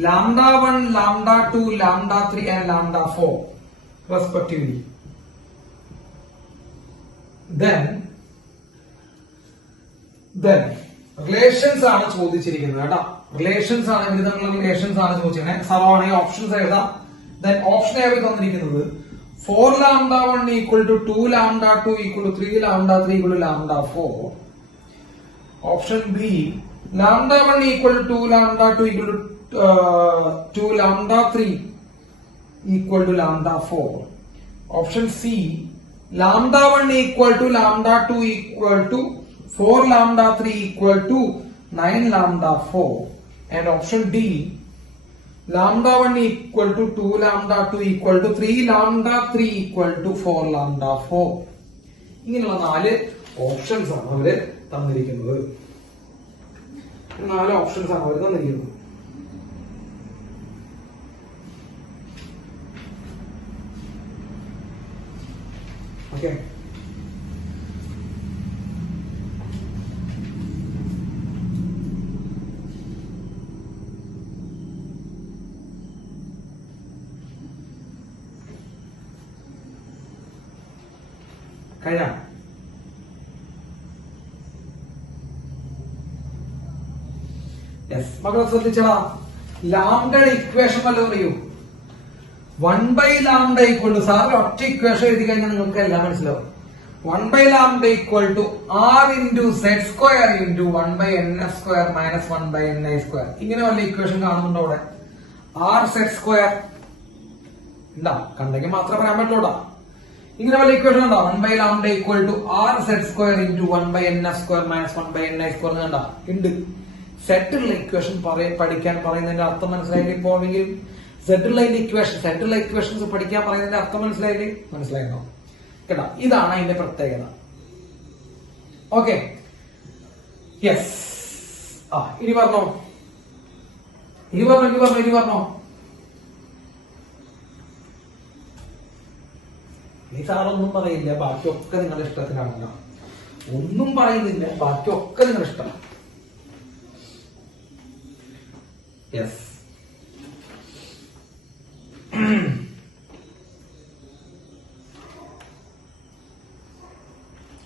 λ1, λ2, λ3 and λ4 respectively. Then relations ആണ് ചോദിച്ചിരിക്കുന്നത് കേട്ടോ. റിലേഷൻസ് ആണ് ഇവര് തമ്മിലുള്ള റിലേഷൻസ് ആണ് ചോദിച്ചിരിക്കുന്നത്. സറൗണ്ടിങ് ഓപ്ഷൻസ് എഴുതാം. ദെൻ ഓപ്ഷൻ എ തന്നിരിക്കുന്നത് 4λ1 = 2λ2 = 3λ3 = λ4. Option B λ1 = 2λ2 = 2λ3 = λ4. Option C λ1 = λ2 = 4λ3 = 9λ4. and option D λ1 = 2λ2 = 3λ3 = 4λ4. ഇങ്ങനെയുള്ള 4 ഓപ്ഷൻസ് ആണ് അവര് തന്നിരിക്കുന്നത്. 4 ഓപ്ഷൻസ് ആണ് അവർ തന്നിരിക്കുന്നത്. ഓക്കെ, കഴിഞ്ഞ മക്കളെ ശ്രദ്ധിച്ചടാ. ലാംഡയുടെ ഇക്വേഷൻ വല്ലതും അറിയൂ? 1/λ = സാറിന് ഒറ്റ ഇക്വേഷൻ എഴുതി കഴിഞ്ഞാൽ നിങ്ങൾക്ക് എല്ലാം മനസ്സിലാവും. 1/λ = R × Z² × 1/ns² - 1/ni². ഇങ്ങനെ വല്ല ഇക്വേഷൻ കാണുന്നുണ്ടോ അവിടെ? RZ² ഉണ്ടാ? കണ്ടെങ്കിൽ മാത്രമേ പറയാൻ പറ്റുള്ളൂടാ. ഇങ്ങനെ വല്ല ഇക്വേഷൻ ഉണ്ടോ? 1/λ = RZ² × 1/ns² - 1/ni² കണ്ടാ? ഉണ്ട്. സെറ്റുള്ള ഇക്വേഷൻ പഠിക്കാൻ പറയുന്നതിന്റെ അർത്ഥം മനസ്സിലാക്കി പോണെങ്കിൽ സെഡ് ഉള്ള ഇക്വേഷൻ, സെഡ് ഉള്ള ഇക്വേഷൻസ് പഠിക്കാൻ പറയുന്നതിന്റെ അർത്ഥം മനസ്സിലായില്ലേ? മനസ്സിലായിരുന്നോ? കേട്ടോ, ഇതാണ് അതിന്റെ പ്രത്യേകത. Okay, yes. ഇനി പറഞ്ഞോ, ഇനി പറഞ്ഞോ. ഈ സാറൊന്നും പറയില്ല, ബാക്കിയൊക്കെ നിങ്ങളുടെ ഇഷ്ടത്തിനാണ്. ഒന്നും പറയുന്നില്ല, ബാക്കിയൊക്കെ നിങ്ങളുടെ ഇഷ്ടം. യെസ്.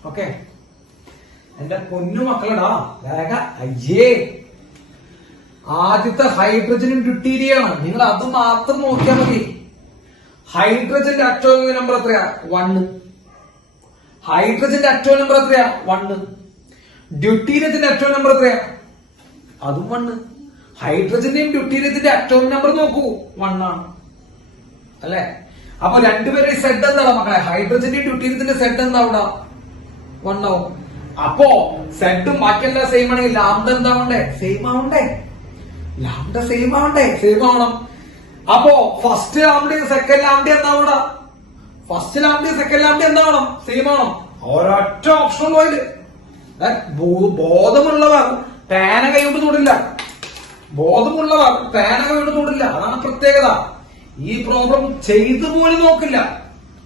ഓക്കെ, എന്റെ പൊന്നു മക്കളടാ, വേഗ. അയ്യേ, ആദ്യത്തെ ഹൈഡ്രജനും ഡ്യൂട്ടീരിയാണ്. നിങ്ങൾ അത് മാത്രം നോക്കിയാൽ മതി. ഹൈഡ്രജന്റെ അറ്റോമിക് നമ്പർ എത്രയാ? 1. ഹൈഡ്രജന്റെ അറ്റോമിക് നമ്പർ എത്രയാ? 1. ഡ്യൂട്ടീരിയത്തിന്റെ അറ്റോമിക് നമ്പർ എത്രയാ? അതും 1. ഹൈഡ്രജന്റെയും ഡ്യൂട്ടീരിയത്തിന്റെ അറ്റോമിക് നമ്പർ നോക്കൂ, 1 ആണ് അല്ലെ? അപ്പൊ രണ്ടുപേരുടെ സെഡ് എന്താണ് മക്കളെ? ഹൈഡ്രജന്റെയും ഡ്യൂട്ടീരിയത്തിന്റെ സെഡ് എന്താ അവിടെ? 1 ആവും. അപ്പോ സെഡും ബാക്കിയെല്ലാം സെയിം ആണെങ്കിൽ ലാംഡ എന്താവണ്ടേ? സെയിം ആവണ്ടേ? ലാംഡ സെയിം ആവണ്ടേ? സെയിം ആവണം. അപ്പോ ഫസ്റ്റ് ലാംഡയും സെക്കൻഡ് ലാംഡയും എന്താവണ? ഫസ്റ്റ് ലാംഡയും സെക്കൻഡ് ലാംഡയും എന്താവണം? സെയിം ആവണം. ഒരൊറ്റ ഓപ്ഷൻ പോയില്. ബോധമുള്ളവർ പേന കൈകൊണ്ട് തൊടില്ല. ബോധമുള്ളവർ പേന കൈകൊണ്ട് തൊടില്ല. അതാണ് പ്രത്യേകത. ഈ പ്രോബ്ലം ചെയ്തു പോലും നോക്കില്ല.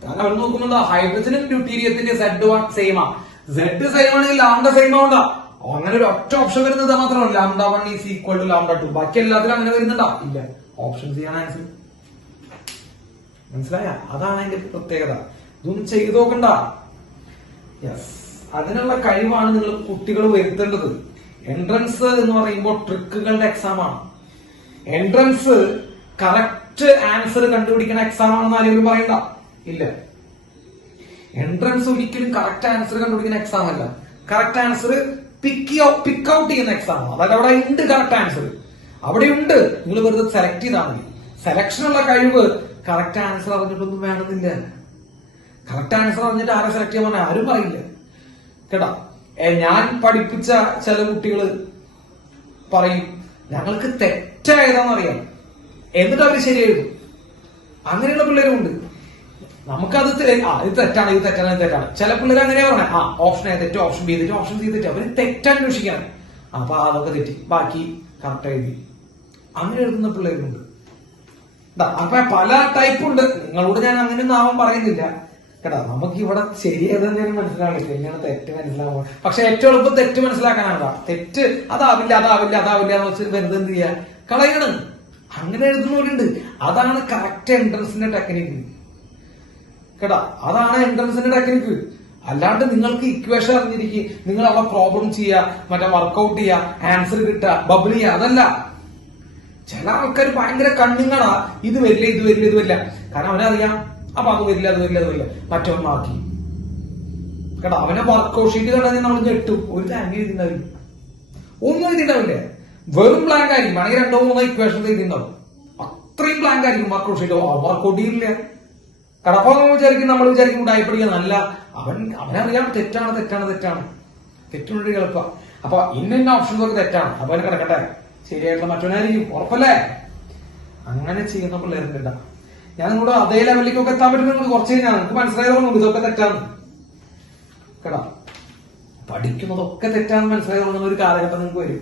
കാരണം അവർ നോക്കുമ്പോൾ ഹൈഡ്രജനും ഡ്യൂട്ടീരിയത്തിന്റെ സെഡ് സെയിമാ. സെഡ് സെയിം ആണെങ്കിൽ ലാംഡ സെയിം ആവണ്ട. അങ്ങനെ ഒരു ഒറ്റ ഓപ്ഷൻ വരുന്നത് മാത്രമല്ല lambda 1 is equal to lambda 2. ബാക്കി എല്ലാത്തിലും അങ്ങനെ വരുന്നുണ്ടോ? ഇല്ല. ഓപ്ഷൻ ചെയ്യാൻ ആൻസർ. മനസ്സിലായ? അതാണ് അതിന്റെ പ്രത്യേകത. ഇതൊന്നും ചെയ്തു നോക്കണ്ട. യെസ്, അതിനുള്ള കഴിവാണ് നിങ്ങൾ കുട്ടികൾ വരുത്തേണ്ടത്. എൻട്രൻസ് എന്ന് പറയുമ്പോൾ ട്രിക്കുകളുടെ എക്സാം ആണ്. എൻട്രൻസ് കറക്റ്റ് ആൻസർ കണ്ടുപിടിക്കുന്ന എക്സാം ആണെന്ന് ആരെങ്കിലും പറയണ്ട. ഇല്ല, എൻട്രൻസ് ഒരിക്കലും കറക്റ്റ് ആൻസർ കണ്ടുപിടിക്കുന്ന എക്സാം അല്ല. കറക്റ്റ് ആൻസർ പിക്ക് ഔട്ട് ചെയ്യുന്ന എക്സാം ആണ്. അതായത് അവിടെ ഉണ്ട് കറക്റ്റ് ആൻസർ, അവിടെ ഉണ്ട്. നിങ്ങൾ വെറുതെ സെലക്ട് ചെയ്താൽ മതി. സെലക്ഷനുള്ള കഴിവ് കറക്റ്റ് ആൻസർ അറിഞ്ഞിട്ടൊന്നും വേണമെന്നില്ല. കറക്റ്റ് ആൻസർ അറിഞ്ഞിട്ട് ആരെ സെലക്ട് ചെയ്യാൻ പറഞ്ഞാൽ ആരും പറയില്ല. കേട്ടാ, ഞാൻ പഠിപ്പിച്ച ചില കുട്ടികള് പറയും ഞങ്ങൾക്ക് തെറ്റായതാണെന്നറിയാം, എന്നിട്ട് അവര് ശരി എഴുതും. അങ്ങനെയുള്ള പിള്ളേരുണ്ട്. നമുക്കത് ഇത് തെറ്റാണ്, ഇത് തെറ്റാണ്, ഇത് തെറ്റാണ്. ചില പിള്ളേർ അങ്ങനെയാ പറഞ്ഞേ, ഓപ്ഷൻ എ തെറ്റ്, ഓപ്ഷൻ ബി തെറ്റ്, ഓപ്ഷൻ സി തെറ്റ്. അവര് തെറ്റന്വേഷിക്കാൻ. അപ്പൊ അതൊക്കെ തെറ്റി, ബാക്കി കറക്റ്റ് എഴുതി. അങ്ങനെ എഴുതുന്ന പിള്ളേരുണ്ട്. അപ്പൊ പല ടൈപ്പ് ഉണ്ട്. നിങ്ങളോട് ഞാൻ അങ്ങനെയൊന്നും ആവാൻ പറയുന്നില്ല കേട്ടാ. നമുക്ക് ഇവിടെ ശരിയേതെന്ന് മനസ്സിലാവില്ല, എങ്ങനെയാണ് തെറ്റ് മനസ്സിലാവുക. പക്ഷെ ഏറ്റവും എളുപ്പം തെറ്റ് മനസ്സിലാക്കാനാണ്. തെറ്റ് അതാവില്ല എന്ന് വെച്ച് വെറുതെ എന്ത് ചെയ്യാ? കളയണം. അങ്ങനെ എഴുതുന്നവരുണ്ട്. അതാണ് കറക്റ്റ് എൻട്രൻസിന്റെ ടെക്നിക്ക് കേട്ടാ. അതാണ് എൻട്രൻസിന്റെ ടെക്നിക്ക്. അല്ലാണ്ട് നിങ്ങൾക്ക് ഇക്വേഷൻ അറിഞ്ഞിരിക്കും, നിങ്ങൾ അവിടെ പ്രോബ്ലം ചെയ്യുക, മറ്റേ വർക്ക്ഔട്ട് ചെയ്യുക, ആൻസർ കിട്ടുക, ബബിൾ ചെയ്യുക, അതല്ല. ചില ആൾക്കാർ ഭയങ്കര കണ്ണിങ്ങടാ. ഇത് വരില്ല, ഇത് വരില്ല, ഇത് വരില്ല. കാരണം അവനറിയാം, അപ്പൊ അത് വരില്ല, അത് വരില്ല, അത് വരില്ല. മറ്റവൻ മാറ്റി കേട്ടോ. അവനെ വർക്ക്ഔട്ട് ഷീറ്റ് കണ്ടാൽ നമ്മൾ ഞെട്ടും. ഒരു ടാങ്ക് എഴുതിണ്ടാവില്ല, ഒന്നും എഴുതിണ്ടാവില്ല. വെറും ബ്ലാങ്ക് ആയിരിക്കും. വേണമെങ്കിൽ 2-3 ഇക്വേഷൻ എഴുതിണ്ടാവും. അത്രയും ബ്ലാങ്ക് ആയിരിക്കും വർക്ക്ഔട്ട് ഷീറ്റ്. വർക്ക്ഔട്ട് ചെയ്യില്ല. കടപ്പോ നമ്മൾ വിചാരിക്കും ഡയപ്പടിക്കാൻ. നല്ല അവനറിയാം തെറ്റാണ്, തെറ്റാണ്, തെറ്റാണ്. തെറ്റുകൊണ്ട് എളുപ്പ. അപ്പൊ ഇന്ന ഓപ്ഷൻസ് ഒക്കെ തെറ്റാണ്. അപ്പൊ അവന് കിടക്കട്ടെ, ശരിയായിട്ടുള്ള മറ്റവനായിരിക്കും, ഉറപ്പല്ലേ? അങ്ങനെ ചെയ്യുന്ന പിള്ളേരുണ്ട്. ഞാൻ നിങ്ങളുടെ അതേ ലെവലിലേക്കൊക്കെ എത്താൻ പറ്റുന്നത് കുറച്ച് കഴിഞ്ഞാൽ നിങ്ങൾക്ക് മനസ്സിലായി ഇതൊക്കെ തെറ്റാണ് കേട്ടോ. പഠിക്കുന്നതൊക്കെ തെറ്റാന്ന് മനസ്സിലായി തുടങ്ങുന്ന ഒരു കാലഘട്ടം നിങ്ങൾക്ക് വരും.